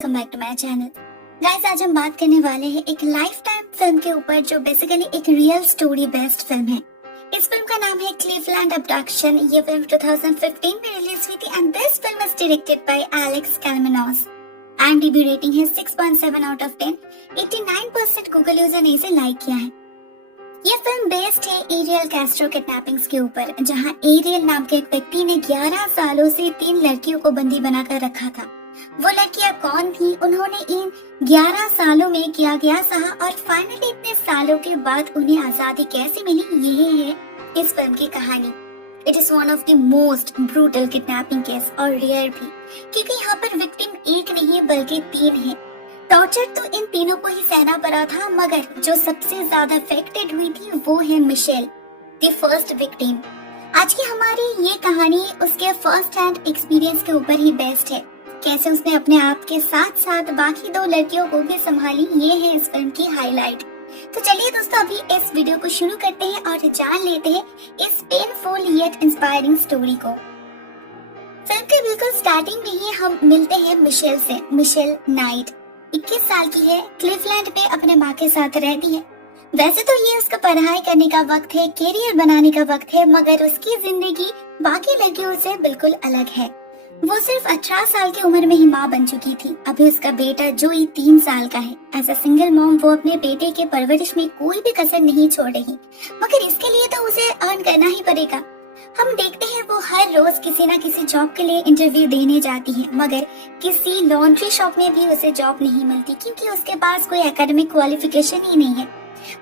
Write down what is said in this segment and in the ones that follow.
Welcome back to my channel. Guys, आज हम बात करने वाले हैं एक लाइफ टाइम फिल्म के ऊपर जो बेसिकली एक रियल स्टोरी बेस्ड फिल्म है। इस फिल्म का नाम है क्लीवलैंड अबडक्शन। ये फिल्म 2015 में रिलीज हुई थी and this film is directed by Alex Kalamenos. IMDb rating है 6.7 आउट ऑफ 10। 89% गूगल यूजर ने इसे लाइक किया है। ये फिल्म बेस्ड है एरियल कैस्ट्रो किडनैपिंग्स के ऊपर, जहां एरियल नाम के एक व्यक्ति ने 11 सालों से 3 लड़कियों को बंदी बनाकर रखा था। वो लड़कियां कौन थी, उन्होंने इन 11 सालों में किया गया सहा और फाइनली इतने सालों के बाद उन्हें आजादी कैसे मिली, ये है इस फिल्म की कहानी। It is one of the most brutal kidnapping case और रियर भी, क्योंकि यहाँ पर विक्टिम एक नहीं बल्कि 3 है। टॉर्चर तो इन तीनों को ही सहना पड़ा था, मगर जो सबसे ज्यादा अफेक्टेड हुई थी वो है मिशेल, द फर्स्ट विक्टिम। आज की हमारी ये कहानी उसके फर्स्ट हैंड एक्सपीरियंस के ऊपर ही बेस्ड है। कैसे उसने अपने आप के साथ साथ बाकी 2 लड़कियों को भी संभाली, ये है इस फिल्म की हाईलाइट। तो चलिए दोस्तों, अभी इस वीडियो को शुरू करते हैं और जान लेते हैं इस पेनफुल येट इंस्पायरिंग स्टोरी को। फिल्म के बिल्कुल स्टार्टिंग में ही हम मिलते हैं मिशेल से। मिशेल नाइट 21 साल की है, क्लीवलैंड में अपने माँ के साथ रहती है। वैसे तो ये उसका पढ़ाई करने का वक्त है, कैरियर बनाने का वक्त है, मगर उसकी जिंदगी बाकी लड़कियों से बिल्कुल अलग है। वो सिर्फ 18 साल की उम्र में ही माँ बन चुकी थी। अभी उसका बेटा जोई 3 साल का है। एज अ सिंगल मॉम वो अपने बेटे के परवरिश में कोई भी कसर नहीं छोड़ रही, मगर इसके लिए तो उसे अर्न करना ही पड़ेगा। हम देखते हैं वो हर रोज किसी ना किसी जॉब के लिए इंटरव्यू देने जाती है, मगर किसी लॉन्ड्री शॉप में भी उसे जॉब नहीं मिलती, क्योंकि उसके पास कोई एकेडमिक क्वालिफिकेशन ही नहीं है।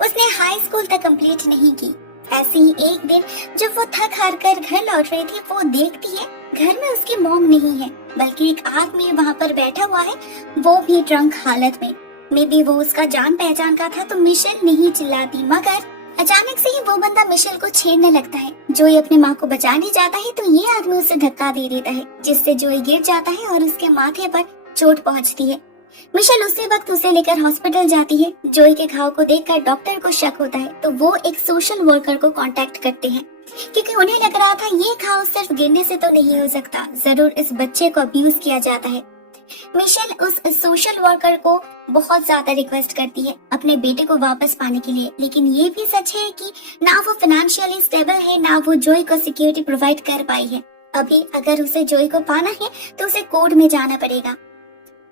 उसने हाई स्कूल तक कंप्लीट नहीं की। ऐसे ही एक दिन जब वो थक हार कर घर लौट रही थी, वो देखती है घर में उसकी मॉम नहीं है, बल्कि एक आदमी वहाँ पर बैठा हुआ है, वो भी ड्रंक हालत में। मे बी वो उसका जान पहचान का था तो मिशेल नहीं चिल्लाती, मगर अचानक से ही वो बंदा मिशेल को छेड़ने लगता है। जोई अपने माँ को बचाने जाता है तो ये आदमी उसे धक्का दे देता है, जिससे जोई गिर जाता है और उसके माथे पर चोट पहुँचती है। मिशेल उसी वक्त उसे लेकर हॉस्पिटल जाती है। जोई के घाव को देखकर डॉक्टर को शक होता है, तो वो एक सोशल वर्कर को कांटेक्ट करते हैं, क्योंकि उन्हें लग रहा था ये घाव सिर्फ गिरने से तो नहीं हो सकता, जरूर इस बच्चे को अब्यूज किया जाता है। मिशेल उस सोशल वर्कर को बहुत ज्यादा रिक्वेस्ट करती है अपने बेटे को वापस पाने के लिए, लेकिन ये भी सच है कि ना वो फाइनेंशियली स्टेबल है, ना वो जोई को सिक्योरिटी प्रोवाइड कर पाई है। अभी अगर उसे जोई को पाना है तो उसे कोर्ट में जाना पड़ेगा।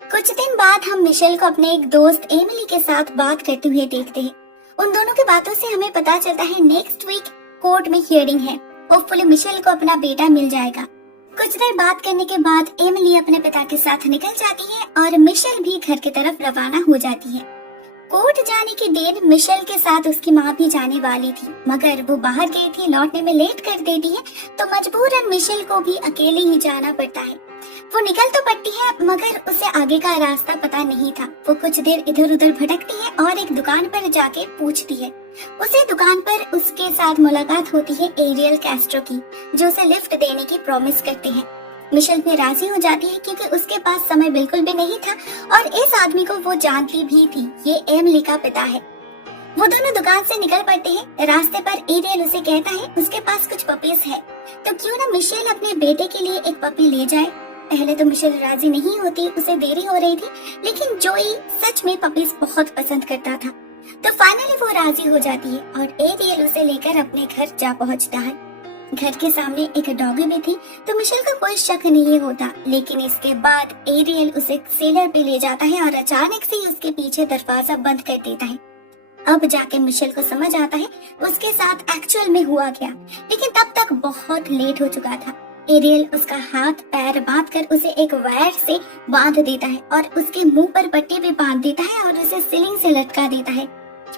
कुछ दिन बाद हम मिशेल को अपने एक दोस्त एमिली के साथ बात करते हुए देखते हैं। उन दोनों की बातों से हमें पता चलता है नेक्स्ट वीक कोर्ट में हियरिंग है। होपफुली मिशेल को अपना बेटा मिल जाएगा। कुछ देर बात करने के बाद एमिली अपने पिता के साथ निकल जाती है और मिशेल भी घर की तरफ रवाना हो जाती है। कोर्ट जाने के दिन मिशेल के साथ उसकी माँ भी जाने वाली थी, मगर वो बाहर गई थी, लौटने में लेट कर देती है, तो मजबूरन मिशेल को भी अकेले ही जाना पड़ता है। वो निकल तो पड़ती है, मगर उसे आगे का रास्ता पता नहीं था। वो कुछ देर इधर उधर भटकती है और एक दुकान पर जाके पूछती है। उसे दुकान पर उसके साथ मुलाकात होती है एरियल कैस्ट्रो की, जो उसे लिफ्ट देने की प्रॉमिस करते हैं। मिशेल भी राजी हो जाती है, क्योंकि उसके पास समय बिल्कुल भी नहीं था और इस आदमी को वो जानती भी थी, ये एमिली का पिता है। वो दोनों दुकान से निकल पड़ते हैं। रास्ते पर एरियल उसे कहता है उसके पास कुछ पपीज है, तो क्यों ना मिशेल अपने बेटे के लिए एक पपी ले जाए। पहले तो मिशेल राजी नहीं होती, उसे देरी हो रही थी, लेकिन जोई सच में पपीज बहुत पसंद करता था, तो फाइनली वो राजी हो जाती है और एरियल उसे लेकर अपने घर जा पहुंचता है। घर के सामने एक डॉगी भी थी, तो मिशेल का कोई शक नहीं होता, लेकिन इसके बाद एरियल उसे सेलर पे ले जाता है और अचानक से उसके पीछे दरवाजा बंद कर देता है। अब जाके मिशेल को समझ आता है उसके साथ एक्चुअल में हुआ क्या, लेकिन तब तक बहुत लेट हो चुका था। एरियल उसका हाथ पैर बांध कर उसे एक वायर से बांध देता है और उसके मुंह पर पट्टी भी बांध देता है और उसे सीलिंग से लटका देता है।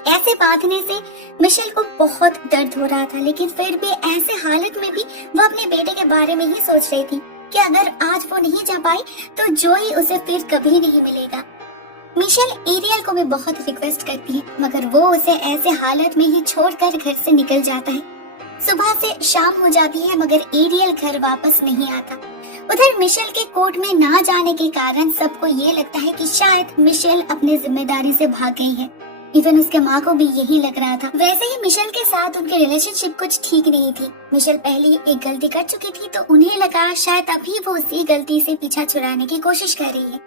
ऐसे बांधने से मिशेल को बहुत दर्द हो रहा था, लेकिन फिर भी ऐसे हालत में भी वो अपने बेटे के बारे में ही सोच रही थी कि अगर आज वो नहीं जा पाई तो जोई उसे फिर कभी नहीं मिलेगा। मिशेल एरियल को भी बहुत रिक्वेस्ट करती है, मगर वो उसे ऐसे हालत में ही छोड़कर घर से निकल जाता है। सुबह से शाम हो जाती है, मगर एरियल घर वापस नहीं आता। उधर मिशेल के कोर्ट में ना जाने के कारण सबको ये लगता है कि शायद मिशेल अपनी जिम्मेदारी से भाग गई है। इवन उसके माँ को भी यही लग रहा था। वैसे ही मिशेल के साथ उनकी रिलेशनशिप कुछ ठीक नहीं थी। मिशेल पहले एक गलती कर चुकी थी, तो उन्हें लगा शायद अभी वो उसी गलती से पीछा छुड़ाने की कोशिश कर रही है।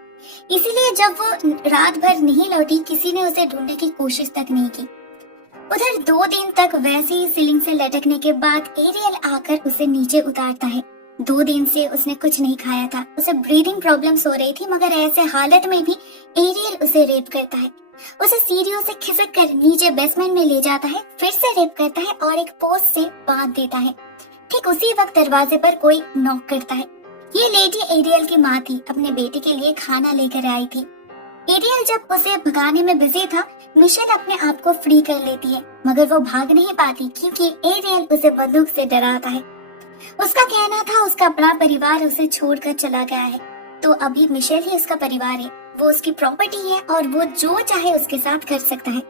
इसीलिए जब वो रात भर नहीं लौटी, किसी ने उसे ढूंढने की कोशिश तक नहीं की। उधर 2 दिन तक वैसे ही सीलिंग से लटकने के बाद एरियल आकर उसे नीचे उतारता है। 2 दिन से उसने कुछ नहीं खाया था, उसे ब्रीदिंग प्रॉब्लम्स हो रही थी, मगर ऐसे हालत में भी एरियल उसे रेप करता है। उसे सीढ़ियों से खिसक कर नीचे बेसमेंट में ले जाता है, फिर से रेप करता है और एक पोस्ट से बांध देता है। ठीक उसी वक्त दरवाजे पर कोई नॉक करता है। ये लेडी एरियल की माँ थी, अपने बेटे के लिए खाना लेकर आई थी। एरियल जब उसे भगाने में बिजी था, मिशेल अपने आप को फ्री कर लेती है, मगर वो भाग नहीं पाती क्योंकि एरियल उसे बंदूक से डराता है। उसका कहना था उसका बड़ा परिवार उसे छोड़कर चला गया है, तो अभी मिशेल ही उसका परिवार है, वो उसकी प्रॉपर्टी है और वो जो चाहे उसके साथ कर सकता है।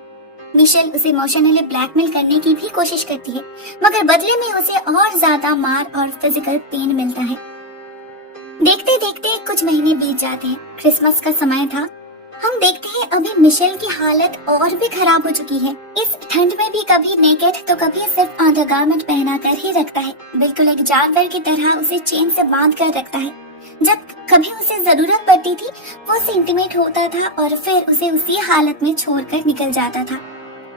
मिशेल उसे इमोशनली ब्लैकमेल करने की भी कोशिश करती है, मगर बदले में उसे और ज्यादा मार और फिजिकल पेन मिलता है। देखते देखते कुछ महीने बीत जाते हैं। क्रिसमस का समय था। हम देखते हैं अभी मिशेल की हालत और भी खराब हो चुकी है। इस ठंड में भी कभी नेकेड तो कभी सिर्फ आधा गारमेंट पहना कर ही रखता है। बिल्कुल एक जानवर की तरह उसे चेन से बांध कर रखता है। जब कभी उसे जरूरत पड़ती थी वो उससे इंटीमेट होता था और फिर उसे उसी हालत में छोड़कर निकल जाता था।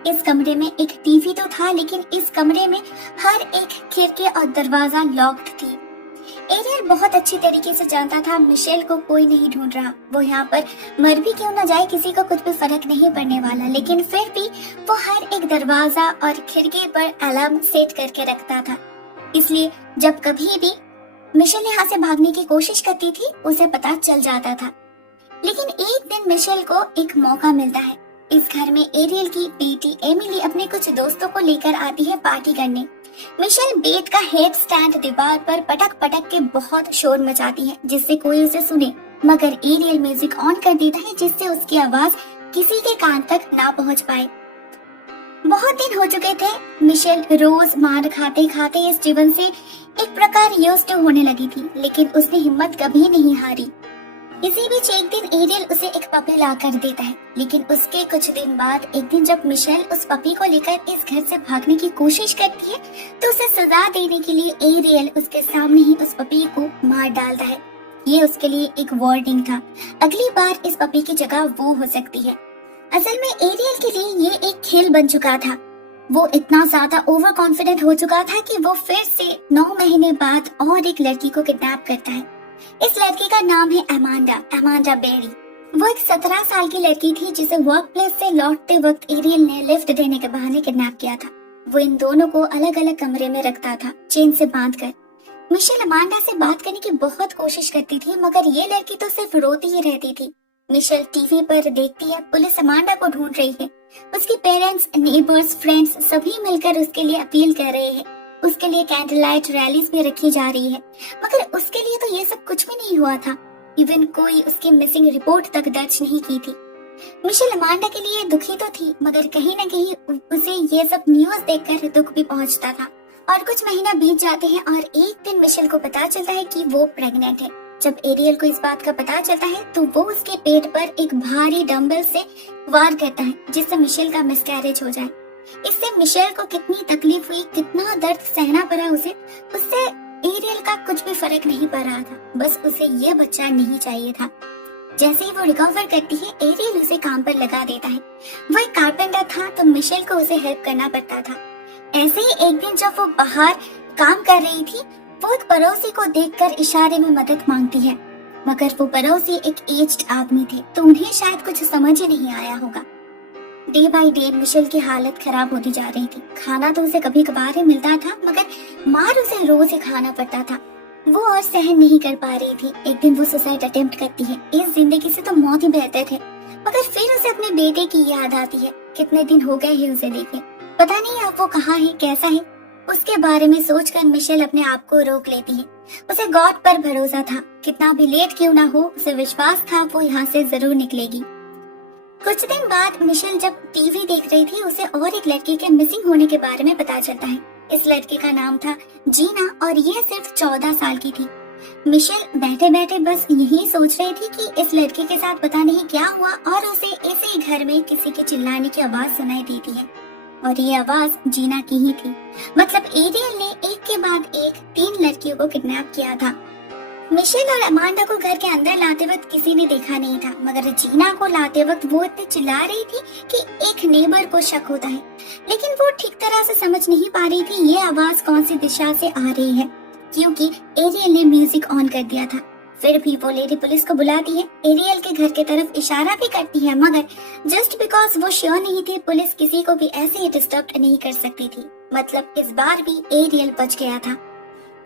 इस कमरे में एक टीवी तो था, लेकिन इस कमरे में हर एक खिड़की और दरवाजा लॉक्ड थी। एरियल बहुत अच्छी तरीके से जानता था मिशेल को कोई नहीं ढूंढ रहा, वो यहाँ पर मर भी क्यों न जाए किसी को कुछ भी फर्क नहीं पड़ने वाला, लेकिन फिर भी वो हर एक दरवाजा और खिड़की पर अलार्म सेट करके रखता था। इसलिए जब कभी भी मिशेल यहाँ से भागने की कोशिश करती थी उसे पता चल जाता था। लेकिन एक दिन मिशेल को एक मौका मिलता है। इस घर में एरियल की बेटी एमिली अपने कुछ दोस्तों को लेकर आती है पार्टी करने। मिशेल बेड का हेड स्टैंड दीवार पर पटक पटक के बहुत शोर मचाती है जिससे कोई उसे सुने, मगर एरियल म्यूजिक ऑन कर देता है जिससे उसकी आवाज किसी के कान तक ना पहुंच पाए। बहुत दिन हो चुके थे। मिशेल रोज मार खाते खाते इस जीवन से एक प्रकार यूज्ड होने लगी थी, लेकिन उसने हिम्मत कभी नहीं हारी। इसी बीच एक दिन एरियल उसे एक पपी ला कर देता है, लेकिन उसके कुछ दिन बाद एक दिन जब मिशेल उस पपी को लेकर इस घर से भागने की कोशिश करती है तो उसे सजा देने के लिए एरियल उसके सामने ही उस पपी को मार डालता है। ये उसके लिए एक वार्निंग था, अगली बार इस पपी की जगह वो हो सकती है। असल में एरियल के लिए ये एक खेल बन चुका था। वो इतना ज्यादा ओवर कॉन्फिडेंट हो चुका था कि वो फिर से 9 महीने बाद और एक लड़की को किडनैप करता है। इस लड़की का नाम है अमांडा बेरी। वो एक 17 साल की लड़की थी जिसे वर्क प्लेस से लौटते वक्त एरियल ने लिफ्ट देने के बहाने किडनैप किया था। वो इन दोनों को अलग अलग कमरे में रखता था, चेन से बांधकर। मिशेल अमांडा से बात करने की बहुत कोशिश करती थी, मगर ये लड़की तो सिर्फ रोती ही रहती थी। मिशेल टीवी पर देखती है पुलिस अमांडा को ढूंढ रही है। उसके पेरेंट्स, नेबर्स, फ्रेंड्स सभी मिलकर उसके लिए अपील कर रहे हैं। उसके लिए कैंडल लाइट रैलीज भी रखी जा रही है, मगर उसके लिए तो ये सब कुछ भी नहीं हुआ था। इवन कोई उसकी मिसिंग रिपोर्ट तक दर्ज नहीं की थी। मिशेल अमांडा के लिए दुखी तो थी, मगर कहीं न कहीं उसे ये सब न्यूज देखकर दुख भी पहुंचता था। और कुछ महीना बीत जाते हैं और एक दिन मिशेल को पता चलता है कि वो प्रेग्नेंट है। जब एरियल को इस बात का पता चलता है तो वो उसके पेट पर एक भारी डंबल से वार करता है जिससे मिशेल का मिसकैरेज हो जाए। इससे मिशेल को कितनी तकलीफ हुई, कितना दर्द सहना पड़ा उससे एरियल का कुछ भी फर्क नहीं पड़ रहा था। बस उसे ये बच्चा नहीं चाहिए था। जैसे ही वो रिकवर करती है एरियल उसे काम पर लगा देता है। वो एक कारपेंटर था तो मिशेल को उसे हेल्प करना पड़ता था। ऐसे ही एक दिन जब वो बाहर काम कर रही थी वो एक पड़ोसी को देखकर इशारे में मदद मांगती है, मगर वो पड़ोसी एक एज्ड आदमी थे तो उन्हें शायद कुछ समझ ही नहीं आया होगा। डे बाय डे मिशेल की हालत खराब होती जा रही थी। खाना तो उसे कभी कभार ही मिलता था, मगर मार उसे रोज ही खाना पड़ता था। वो और सहन नहीं कर पा रही थी। एक दिन वो सुसाइड अटेम्प्ट करती है। इस जिंदगी से तो मौत ही बेहतर है, मगर फिर उसे अपने बेटे की याद आती है। कितने दिन हो गए हैं उसे देखे, पता नहीं अब वो कहाँ है, कैसा है। उसके बारे में सोचकर मिशेल अपने आप को रोक लेती है। उसे गॉड पर भरोसा था, कितना भी लेट क्यों ना हो उसे विश्वास था वो यहाँ से जरूर निकलेगी। कुछ दिन बाद मिशेल जब टीवी देख रही थी उसे और एक लड़की के मिसिंग होने के बारे में पता चलता है। इस लड़की का नाम था जीना और ये सिर्फ 14 साल की थी। मिशेल बैठे बैठे बस यही सोच रही थी कि इस लड़की के साथ पता नहीं क्या हुआ और उसे इसी घर में किसी के चिल्लाने की आवाज सुनाई देती है और ये आवाज जीना की ही थी। मतलब एरियल ने एक के बाद एक 3 लड़कियों को किडनैप किया था। मिशेल और अमांडा को घर के अंदर लाते वक्त किसी ने देखा नहीं था, मगर जीना को लाते वक्त वो इतने चिल्ला रही थी कि एक नेबर को शक होता है, लेकिन वो ठीक तरह से समझ नहीं पा रही थी ये आवाज कौन सी दिशा से आ रही है, क्योंकि एरियल ने म्यूजिक ऑन कर दिया था। फिर भी वो लेडी पुलिस को बुलाती है, एरियल के घर की तरफ इशारा भी करती है, मगर जस्ट बिकॉज वो श्योर नहीं थी, पुलिस किसी को भी ऐसे ही डिस्टर्ब नहीं कर सकती थी। मतलब इस बार भी एरियल बच गया था।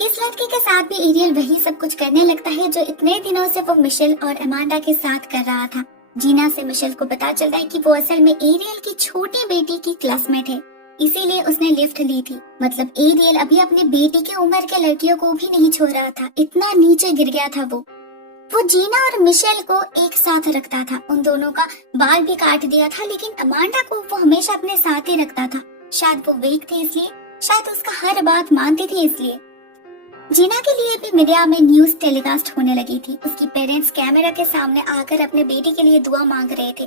इस लड़के के साथ भी एरियल वही सब कुछ करने लगता है जो इतने दिनों से वो मिशेल और अमांडा के साथ कर रहा था। जीना से मिशेल को पता चलता है कि वो असल में एरियल की छोटी बेटी की क्लासमेट है, इसीलिए उसने लिफ्ट ली थी। मतलब एरियल अभी अपनी बेटी की उम्र के लड़कियों को भी नहीं छोड़ रहा था, इतना नीचे गिर गया था वो जीना और मिशेल को एक साथ रखता था, उन दोनों का बाल भी काट दिया था, लेकिन अमांडा को वो हमेशा अपने साथ ही रखता था। शायद वो वीक थी इसलिए, शायद उसका हर बात मानती थी इसलिए। जीना के लिए भी मीडिया में न्यूज टेलीकास्ट होने लगी थी। उसकी पेरेंट्स कैमरा के सामने आकर अपने बेटी के लिए दुआ मांग रहे थे।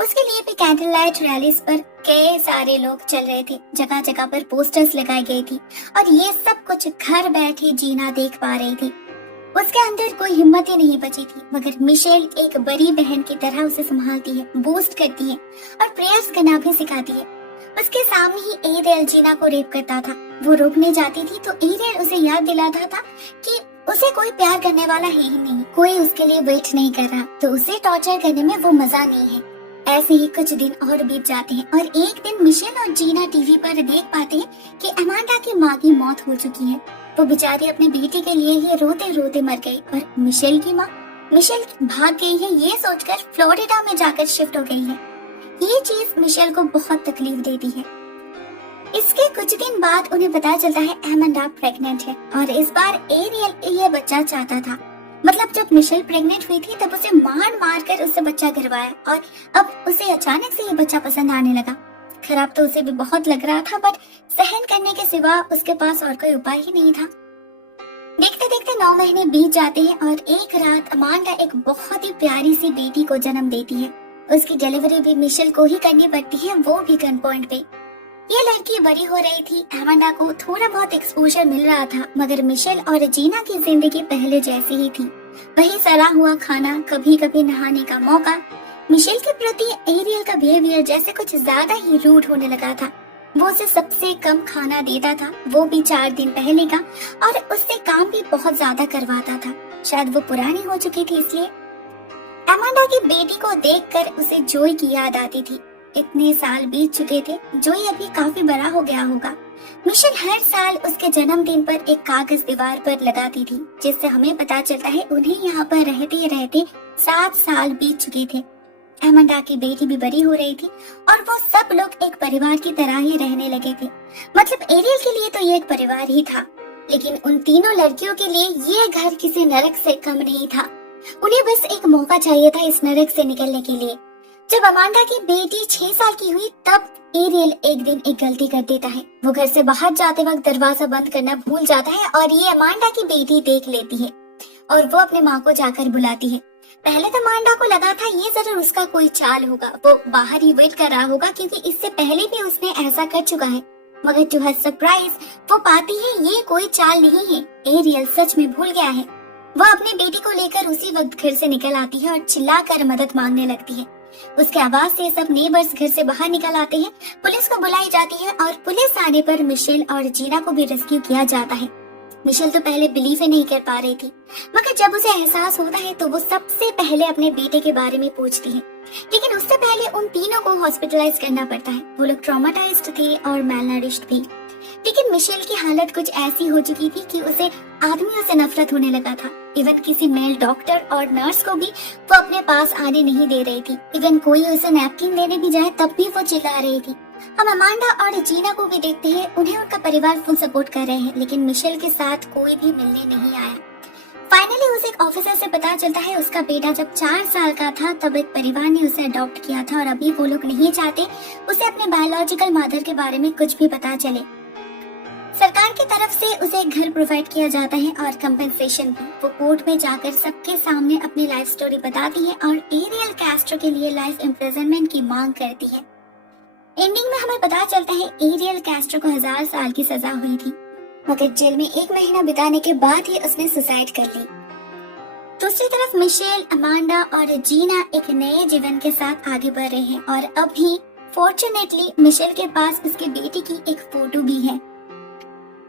उसके लिए भी कैंडल लाइट रैलीज पर कई सारे लोग चल रहे थे, जगह जगह पर पोस्टर्स लगाई गई थी, और ये सब कुछ घर बैठे जीना देख पा रही थी। उसके अंदर कोई हिम्मत ही नहीं बची थी, मगर मिशेल एक बड़ी बहन की तरह उसे संभालती है, बूस्ट करती है और प्रेयर्स करना भी सिखाती है। उसके सामने ही एरियल जीना को रेप करता था। वो रोकने जाती थी तो एरियल उसे याद दिलाता था कि उसे कोई प्यार करने वाला है ही नहीं, कोई उसके लिए वेट नहीं कर रहा, तो उसे टॉर्चर करने में वो मजा नहीं है। ऐसे ही कुछ दिन और बीत जाते हैं और एक दिन मिशेल और जीना टीवी पर देख पाते हैं कि अमांडा की माँ की मौत हो चुकी है। वो बेचारी अपनी बेटी के लिए ही रोते रोते मर गई, और मिशेल की माँ मिशेल भाग गई है ये सोचकर फ्लोरिडा में जाकर शिफ्ट हो गई है। ये चीज मिशेल को बहुत तकलीफ देती है। इसके कुछ दिन बाद उन्हें पता चलता है अमांडा प्रेग्नेंट है, और इस बार एरियल ये बच्चा चाहता था। मतलब जब मिशेल प्रेग्नेंट हुई थी तब उसे मार मार कर उससे बच्चा करवाया, और अब उसे अचानक से ये बच्चा पसंद आने लगा। खराब तो उसे भी बहुत लग रहा था, बट सहन करने के सिवा उसके पास और कोई उपाय ही नहीं था। देखते देखते 9 महीने बीत जाते हैं और एक रात अमांडा एक बहुत ही प्यारी सी बेटी को जन्म देती है। उसकी डिलीवरी भी मिशेल को ही करनी पड़ती है, वो भी गन पॉइंट पे। ये लड़की बड़ी हो रही थी, अमांडा को थोड़ा बहुत एक्सपोजर मिल रहा था, मगर मिशेल और जीना की जिंदगी पहले जैसी ही थी। वही सड़ा हुआ खाना, कभी कभी नहाने का मौका। मिशेल के प्रति एरियल का बिहेवियर जैसे कुछ ज्यादा ही रूड होने लगा था। वो उसे सबसे कम खाना देता था, वो भी 4 दिन पहले का, और उससे काम भी बहुत ज्यादा करवाता था। शायद वो पुरानी हो चुकी थी इसलिए। अमांडा की बेटी को देखकर उसे जोई की याद आती थी। इतने साल बीत चुके थे, जोई अभी काफी बड़ा हो गया होगा। मिशेल हर साल उसके जन्मदिन पर एक कागज दीवार पर लगाती थी, जिससे हमें पता चलता है उन्हें यहाँ पर रहते रहते 7 साल बीत चुके थे। अमांडा की बेटी भी बड़ी हो रही थी और वो सब लोग एक परिवार की तरह ही रहने लगे थे। मतलब एरियल के लिए तो ये एक परिवार ही था, लेकिन उन तीनों लड़कियों के लिए ये घर किसी नरक से कम नहीं था। उन्हें बस एक मौका चाहिए था इस नरक से निकलने के लिए। जब अमांडा की बेटी 6 साल की हुई तब एरियल एक दिन एक गलती कर देता है। वो घर से बाहर जाते वक्त दरवाजा बंद करना भूल जाता है और ये अमांडा की बेटी देख लेती है और वो अपने माँ को जाकर बुलाती है। पहले तो अमांडा को लगा था ये जरूर उसका कोई चाल होगा, वो बाहर ही वेट कर रहा होगा क्योंकि इससे पहले भी उसने ऐसा कर चुका है। मगर टू हर सरप्राइज वो पाती है ये कोई चाल नहीं है, एरियल सच में भूल गया है। वह अपनी बेटी को लेकर उसी वक्त घर से निकल आती है और चिल्लाकर मदद मांगने लगती है। उसके आवाज से सब नेबर्स घर से बाहर निकल आते हैं। पुलिस को बुलाई जाती है और पुलिस आने पर मिशेल और जीना को भी रेस्क्यू किया जाता है। मिशेल तो पहले बिलीव ही नहीं कर पा रही थी, मगर जब उसे एहसास होता है तो वो सबसे पहले अपने बेटे के बारे में पूछती है। लेकिन उससे पहले उन तीनों को हॉस्पिटलाइज करना पड़ता है। वो लोग ट्रॉमाटाइज्ड थे और मैलनरिश्ड भी। लेकिन मिशेल की हालत कुछ ऐसी हो चुकी थी कि उसे आदमियों से नफरत होने लगा था। इवन किसी मेल डॉक्टर और नर्स को भी वो अपने पास आने नहीं दे रही थी। इवन कोई उसे नैपकिन देने भी जाए तब भी वो चिल्ला रही थी। हम अमांडा और जीना को भी देखते हैं, उन्हें उनका परिवार फुल सपोर्ट कर रहे हैं, लेकिन मिशेल के साथ कोई भी मिलने नहीं आया। फाइनली उसे एक ऑफिसर से पता चलता है उसका बेटा जब 4 साल का था तब एक परिवार ने उसे अडॉप्ट किया था और अभी वो लोग नहीं चाहते उसे अपने बायोलॉजिकल मदर के बारे में कुछ भी पता चले। सरकार की तरफ से उसे एक घर प्रोवाइड किया जाता है और कंपेंसेशन भी। वो कोर्ट में जाकर सबके सामने अपनी लाइफ स्टोरी बताती है और एरियल कैस्ट्रो के लिए लाइफ इम्प्रिजनमेंट की मांग करती है। एंडिंग में हमें पता चलता है एरियल कैस्ट्रो को 1000 साल की सजा हुई थी, मगर जेल में 1 महीना बिताने के बाद ही उसने सुसाइड कर ली। दूसरी तरफ मिशेल, अमांडा और जीना एक नए जीवन के साथ आगे बढ़ रहे हैं और अभी फॉर्चुनेटली मिशेल के पास उसकी बेटी की एक फोटो भी है।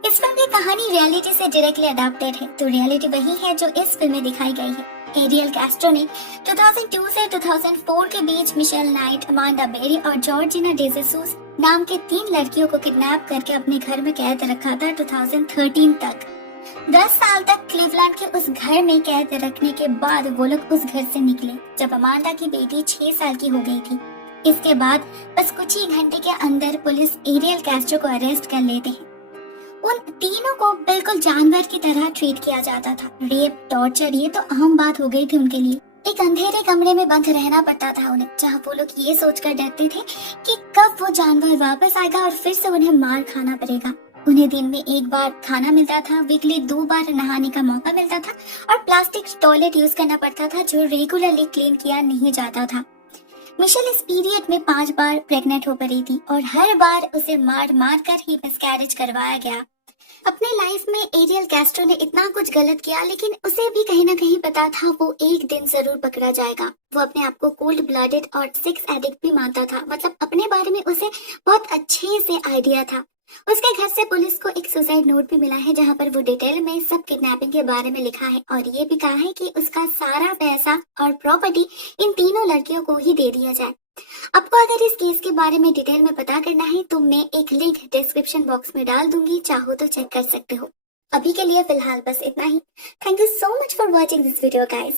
इस फिल्म की कहानी रियलिटी से डायरेक्टली अडॉप्टेड है, तो रियलिटी वही है जो इस फिल्म में दिखाई गई है। एरियल कैस्ट्रो ने 2002 से 2004 के बीच मिशेल नाइट, अमांडा बेरी और जॉर्जिना डेजेसूस नाम के 3 लड़कियों को किडनैप करके अपने घर में कैद रखा था 2013 तक। 10 साल तक क्लीवलैंड के उस घर में कैद रखने के बाद वो लोग उस घर से निकले जब अमांडा की बेटी 6 साल की हो गई थी। इसके बाद बस कुछ ही घंटे के अंदर पुलिस एरियल कैस्ट्रो को अरेस्ट कर लेते हैं। उन तीनों को बिल्कुल जानवर की तरह ट्रीट किया जाता था। रेप, टॉर्चर ये तो आम बात हो गई थी उनके लिए। एक अंधेरे कमरे में बंद रहना पड़ता था उन्हें, जहाँ वो लोग ये सोचकर डरते थे कि कब वो जानवर वापस आएगा और फिर से उन्हें मार खाना पड़ेगा। उन्हें दिन में 1 बार खाना मिलता था, वीकली 2 बार नहाने का मौका मिलता था और प्लास्टिक टॉयलेट यूज करना पड़ता था जो रेगुलरली क्लीन किया नहीं जाता था। मिशेल इस पीरियड में 5 बार प्रेग्नेंट हो पड़ी थी और हर बार उसे मार मार कर ही मिसकैरेज करवाया गया। अपने लाइफ में एरियल कैस्ट्रो ने इतना कुछ गलत किया, लेकिन उसे भी कहीं ना कहीं पता था वो एक दिन जरूर पकड़ा जाएगा। वो अपने आप को कोल्ड ब्लडेड और सेक्स एडिक्ट भी मानता था, मतलब अपने बारे में उसे बहुत अच्छे से आइडिया था। उसके घर से पुलिस को एक सुसाइड नोट भी मिला है जहाँ पर वो डिटेल में सब किडनैपिंग के बारे में लिखा है और ये भी कहा है कि उसका सारा पैसा और प्रॉपर्टी इन तीनों लड़कियों को ही दे दिया जाए। आपको अगर इस केस के बारे में डिटेल में पता करना है तो मैं एक लिंक डिस्क्रिप्शन बॉक्स में डाल दूंगी, चाहो तो चेक कर सकते हो। अभी के लिए फिलहाल बस इतना ही। Thank you so much for watching this video guys.